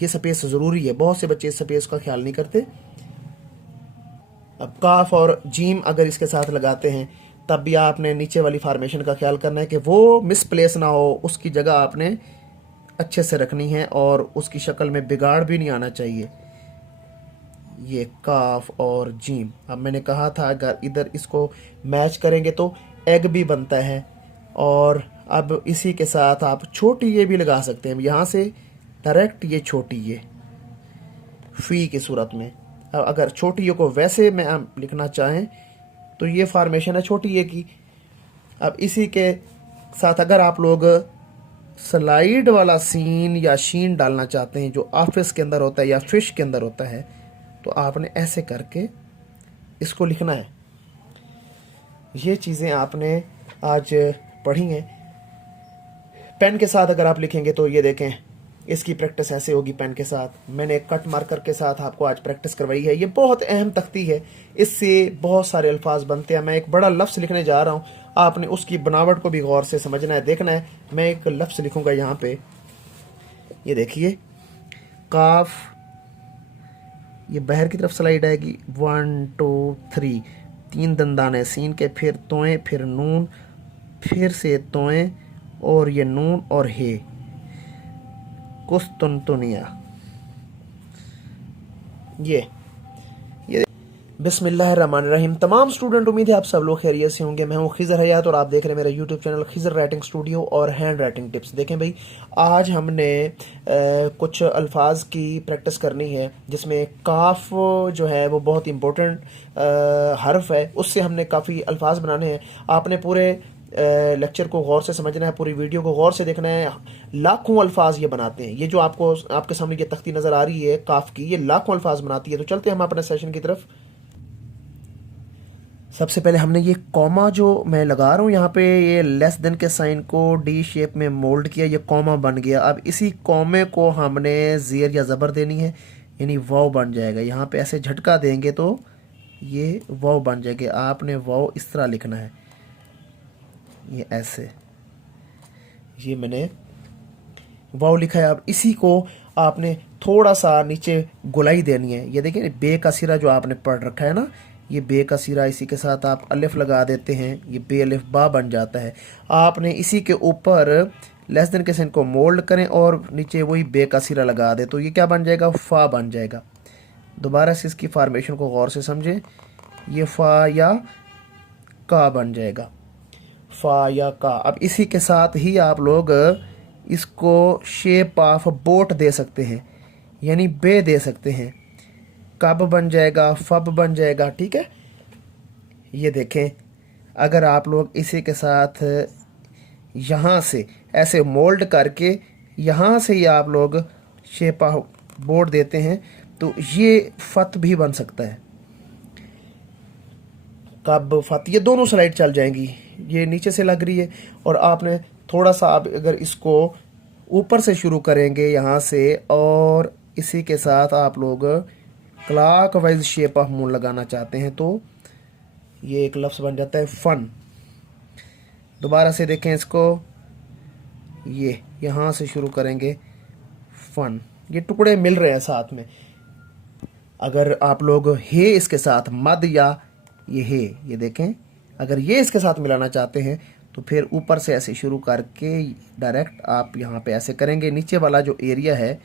ये स्पेस ज़रूरी है, बहुत से बच्चे इस स्पेस का ख्याल नहीं करते। अब काफ और जीम अगर इसके साथ लगाते हैं तब भी आपने नीचे वाली फार्मेशन का ख्याल करना है कि वो मिसप्लेस ना हो, उसकी जगह आपने अच्छे से रखनी है और उसकी शक्ल में बिगाड़ भी नहीं आना चाहिए। ये काफ और जीम, अब मैंने कहा था अगर इधर इसको मैच करेंगे तो एग भी बनता है। और अब इसी के साथ आप छोटी ये भी लगा सकते हैं, यहाँ से डायरेक्ट ये छोटी ये फी की सूरत में। अब अगर छोटी ये को वैसे में आप लिखना चाहें तो ये फार्मेशन है छोटी ये की। अब इसी के साथ अगर आप लोग स्लाइड वाला सीन या शीन डालना चाहते हैं जो ऑफिस के अंदर होता है या फिश के अंदर होता है, तो आपने ऐसे करके इसको लिखना है। ये चीज़ें आपने आज पढ़ी हैं। पेन के साथ अगर आप लिखेंगे तो ये देखें इसकी प्रैक्टिस ऐसे होगी पेन के साथ। मैंने कट मार्कर के साथ आपको आज प्रैक्टिस करवाई है। ये बहुत अहम तख्ती है, इससे बहुत सारे अल्फाज बनते हैं। मैं एक बड़ा लफ्ज़ लिखने जा रहा हूँ, आपने उसकी बनावट को भी गौर से समझना है, देखना है। मैं एक लफ्ज़ लिखूँगा यहाँ पे, ये देखिए काफ, ये बाहर की तरफ स्लाइड आएगी 1 2 3, 3 दंदाने सीन के, फिर तोएं, फिर नून, फिर से तोएं और ये नून और हे, कुस्तुनतुनिया। ये बिस्मिल्लाहिर्रहमानिर्रहीम। तमाम स्टूडेंट, उम्मीद है आप सब लोग खैरियत से होंगे। मैं हूं खिज़र हयात और आप देख रहे हैं मेरा YouTube channel Khizar writing studio और हैंड राइटिंग टिप्स। देखें भाई, आज हमने कुछ अल्फाज की प्रैक्टिस करनी है जिसमें काफ जो है वो बहुत इंपॉर्टेंट हर्फ है, उससे हमने काफ़ी अल्फाज बनाने हैं। आपने पूरे लेक्चर को गौर से समझना है, पूरी वीडियो को गौर से देखना है। लाखों अल्फाज ये बनाते हैं। ये जो आपको आपके सामने ये तख्ती नज़र आ रही है काफ की, ये लाखों अल्फाज बनाती है। तो चलते हैं हम अपने सेशन की तरफ। सबसे पहले हमने ये कॉमा जो मैं लगा रहा हूँ यहाँ पे, ये लेस देन के साइन को डी शेप में मोल्ड किया, ये कॉमा बन गया। अब इसी कॉमे को हमने ज़ेर या ज़बर देनी है, यानी वाव बन जाएगा। यहाँ पे ऐसे झटका देंगे तो ये वाव बन जाएगा। आपने वाव इस तरह लिखना है, ये ऐसे, ये मैंने वाव लिखा है। अब इसी को आपने थोड़ा सा नीचे गुलाई देनी है। ये देखिए बे का सिरा जो आपने पढ़ रखा है ना, ये बे का सिरा, इसी के साथ आप अलिफ लगा देते हैं, ये बे अलिफ बा बन जाता है। आपने इसी के ऊपर लेस देन के साइन को मोल्ड करें और नीचे वही बे का सिरा लगा दे, तो ये क्या बन जाएगा, फ़ा बन जाएगा। दोबारा से इसकी फार्मेशन को गौर से समझें, ये फ़ा या का बन जाएगा, फ़ा या का। अब इसी के साथ ही आप लोग इसको शेप ऑफ बोट दे सकते हैं, यानी बे दे सकते हैं। कब बन जाएगा, फब बन जाएगा, ठीक है। ये देखें, अगर आप लोग इसी के साथ यहाँ से ऐसे मोल्ड करके यहाँ से ही आप लोग शेप ऑफ बोट देते हैं तो ये फत भी बन सकता है। कब फत, ये दोनों स्लाइड चल जाएंगी। ये नीचे से लग रही है और आपने थोड़ा सा, आप अगर इसको ऊपर से शुरू करेंगे यहाँ से, और इसी के साथ आप लोग clock wise shape of moon लगाना चाहते हैं तो ये एक लफ्ज़ बन जाता है फन। दोबारा से देखें इसको, ये यहाँ से शुरू करेंगे फन, ये टुकड़े मिल रहे हैं साथ में। अगर आप लोग हे इसके साथ मद या ये हे, ये देखें, अगर ये इसके साथ मिलाना चाहते हैं तो फिर ऊपर से ऐसे शुरू करके डायरेक्ट आप यहाँ पे ऐसे करेंगे। नीचे वाला जो एरिया है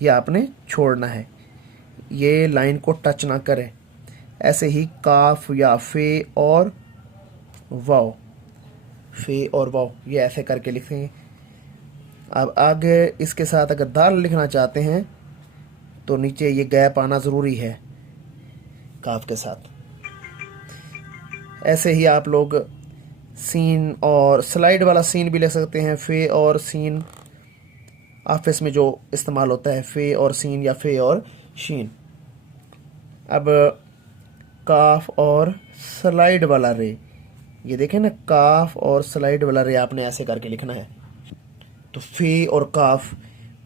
ये आपने छोड़ना है, ये लाइन को टच ना करें। ऐसे ही काफ या फे और वाव, फे और वाव, ये ऐसे करके लिखेंगे। अब आगे इसके साथ अगर दाल लिखना चाहते हैं तो नीचे ये गैप आना ज़रूरी है काफ के साथ। ऐसे ही आप लोग सीन और स्लाइड वाला सीन भी लिख सकते हैं। फे और सीन ऑफिस में जो इस्तेमाल होता है, फे और सीन या फे और शीन। अब काफ और स्लाइड वाला रे, ये देखें ना, काफ और स्लाइड वाला रे आपने ऐसे करके लिखना है। तो फे और काफ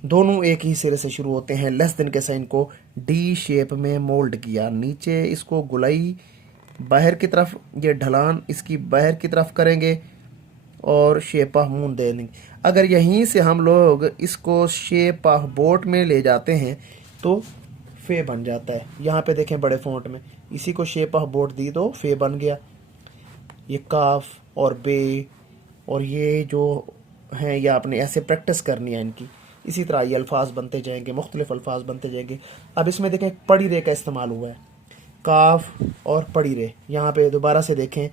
दोनों एक ही सिरे से शुरू होते हैं। लेस देन के साइन को डी शेप में मोल्ड किया, नीचे इसको गुलाई बाहर की तरफ, ये ढलान इसकी बाहर की तरफ करेंगे और शेप ऑफ मून दे देंगे। अगर यहीं से हम लोग इसको शेप ऑफ बोट में ले जाते हैं तो फे बन जाता है। यहाँ पे देखें बड़े फ़ॉन्ट में, इसी को शेप ऑफ बोट दी तो फे बन गया। ये काफ और बे और ये जो हैं ये आपने ऐसे प्रैक्टिस करनी है इनकी। इसी तरह ये अल्फाज बनते जाएंगे, मुख्तलिफ अल्फाज बनते जाएंगे। अब इसमें देखें पड़ी रे का इस्तेमाल हुआ है, काफ और पड़ी रे। यहाँ पे दोबारा से देखें,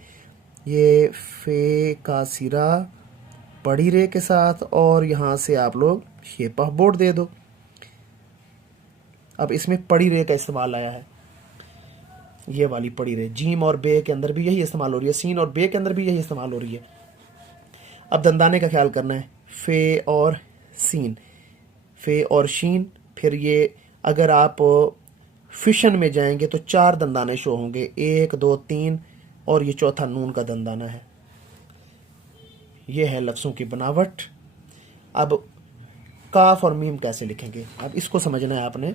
ये फे का सिरा पड़ी रे के साथ और यहाँ से आप लोग शेप ऑफ बोट दे दो। अब इसमें पड़ी रे का इस्तेमाल आया है, ये वाली पड़ी रे। जीम और बे के अंदर भी यही इस्तेमाल हो रही है, सीन और बे के अंदर भी यही इस्तेमाल हो रही है। अब दंदाने का ख्याल करना है, फे और सीन, फे और शीन। फिर ये अगर आप फिशन में जाएंगे तो 4 दंदाने शो होंगे, 1 2 3 और ये चौथा नून का दंदाना है। ये है लफ्ज़ों की बनावट। अब काफ और मीम कैसे लिखेंगे, अब इसको समझना है आपने।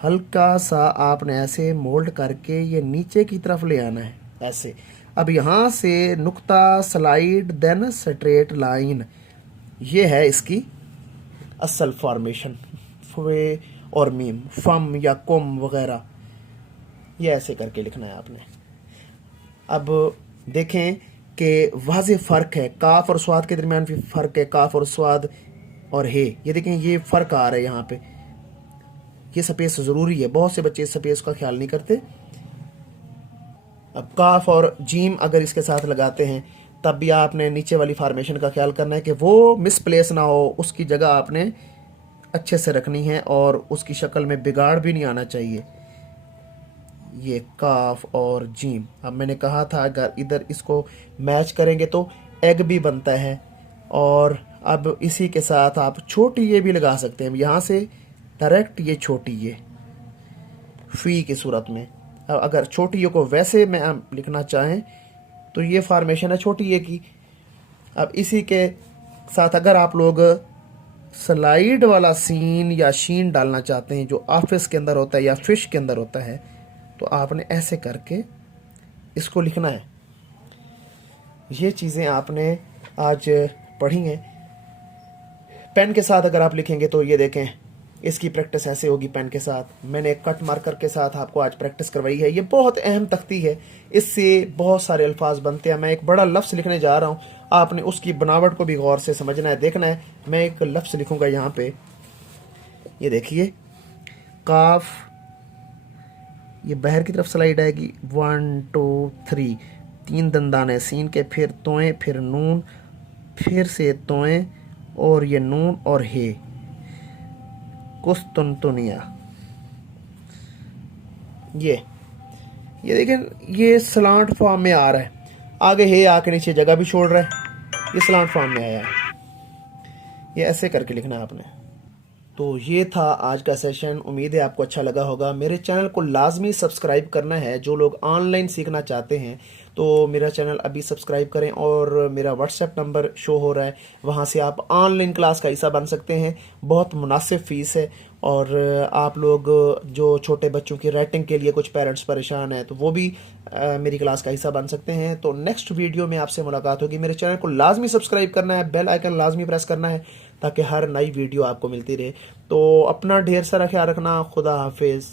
हल्का सा आपने ऐसे मोल्ड करके ये नीचे की तरफ ले आना है ऐसे। अब यहाँ से नुक्ता, स्लाइड, देन स्ट्रेट लाइन, ये है इसकी असल फॉर्मेशन। फे और मीम, फम या कुम वगैरह, ये ऐसे करके लिखना है आपने। अब देखें कि वाज़े फ़र्क है, काफ और स्वाद के दरमियान भी फ़र्क है, काफ और स्वाद और हे। ये देखें ये फ़र्क आ रहा है यहाँ पे, ये स्पेस ज़रूरी है। बहुत से बच्चे इस स्पेस का ख्याल नहीं करते। अब काफ और जीम अगर इसके साथ लगाते हैं तब भी आपने नीचे वाली फार्मेशन का ख्याल करना है कि वो मिसप्लेस ना हो, उसकी जगह आपने अच्छे से रखनी है और उसकी शक्ल में बिगाड़ भी नहीं आना चाहिए। ये काफ और जीम, अब मैंने कहा था अगर इधर इसको मैच करेंगे तो एग भी बनता है। और अब इसी के साथ आप छोटी ये भी लगा सकते हैं, यहाँ से डायरेक्ट ये छोटी ये फी की सूरत में। अब अगर छोटी ये को वैसे में आप लिखना चाहें तो ये फार्मेशन है छोटी ये की। अब इसी के साथ अगर आप लोग स्लाइड वाला सीन या शीन डालना चाहते हैं जो ऑफिस के अंदर होता है या फिश के अंदर होता है, तो आपने ऐसे करके इसको लिखना है। ये चीज़ें आपने आज पढ़ी हैं। पेन के साथ अगर आप लिखेंगे तो ये देखें इसकी प्रैक्टिस ऐसे होगी पेन के साथ। मैंने कट मार्कर के साथ आपको आज प्रैक्टिस करवाई है। ये बहुत अहम तख्ती है, इससे बहुत सारे अल्फाज बनते हैं। मैं एक बड़ा लफ्ज़ लिखने जा रहा हूँ, आपने उसकी बनावट को भी गौर से समझना है, देखना है। मैं एक लफ्ज़ लिखूँगा यहाँ पे, ये देखिए काफ, ये बाहर की तरफ स्लाइड आएगी, 1 2 3, 3 दंदाने सीन के, फिर तोएं, फिर नून, फिर से तोएं और ये नून और हे, कुस्तुनतुनिया। ये देखें ये स्लांट फॉर्म में आ रहा है, आगे हे आके नीचे जगह भी छोड़ रहा है, ये स्लांट फॉर्म में आया है। ये ऐसे करके लिखना है आपने। तो ये था आज का सेशन, उम्मीद है आपको अच्छा लगा होगा। मेरे चैनल को लाजमी सब्सक्राइब करना है। जो लोग ऑनलाइन सीखना चाहते हैं तो मेरा चैनल अभी सब्सक्राइब करें, और मेरा व्हाट्सएप नंबर शो हो रहा है, वहाँ से आप ऑनलाइन क्लास का हिस्सा बन सकते हैं। बहुत मुनासिब फ़ीस है, और आप लोग जो छोटे बच्चों की राइटिंग के लिए कुछ पेरेंट्स परेशान हैं तो वो भी मेरी क्लास का हिस्सा बन सकते हैं। तो नेक्स्ट वीडियो में आपसे मुलाकात होगी। मेरे चैनल को लाजमी सब्सक्राइब करना है, बेल आइकन लाजमी प्रेस करना है ताकि हर नई वीडियो आपको मिलती रहे। तो अपना ढेर सारा ख्याल रखना। खुदा हाफिज़।